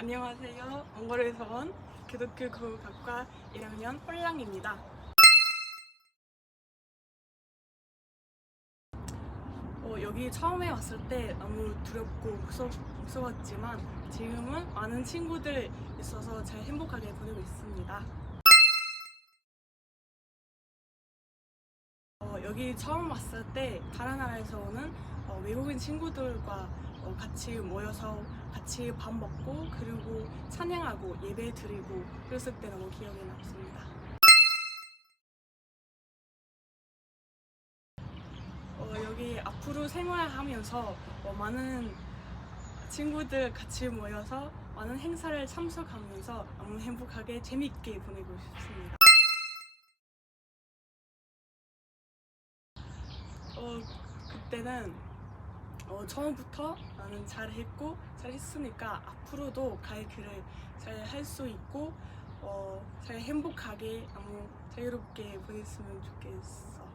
안녕하세요. 몽골에서 온 기독교 국악과 1학년 홀랑입니다. 어, 여기 처음에 왔을 때 너무 두렵고 무서, 무서웠지만 지금은 많은 친구들 있어서 잘 행복하게 보내고 있습니다. 여기 처음 왔을 때 다른 나라에서 오는 어, 외국인 친구들과 어, 같이 모여서 같이 밥 먹고 그리고 찬양하고 예배 드리고 그랬을 때 너무 기억에 남습니다. 어, 여기 앞으로 생활하면서 어, 많은 친구들 같이 모여서 많은 행사를 참석하면서 너무 행복하게 재밌게 보내고 싶습니다. 어, 그때는 어, 처음부터 나는 잘했고 잘했으니까 앞으로도 갈 길을 잘할 수 있고 어, 잘 행복하게 너무 자유롭게 보냈으면 좋겠어.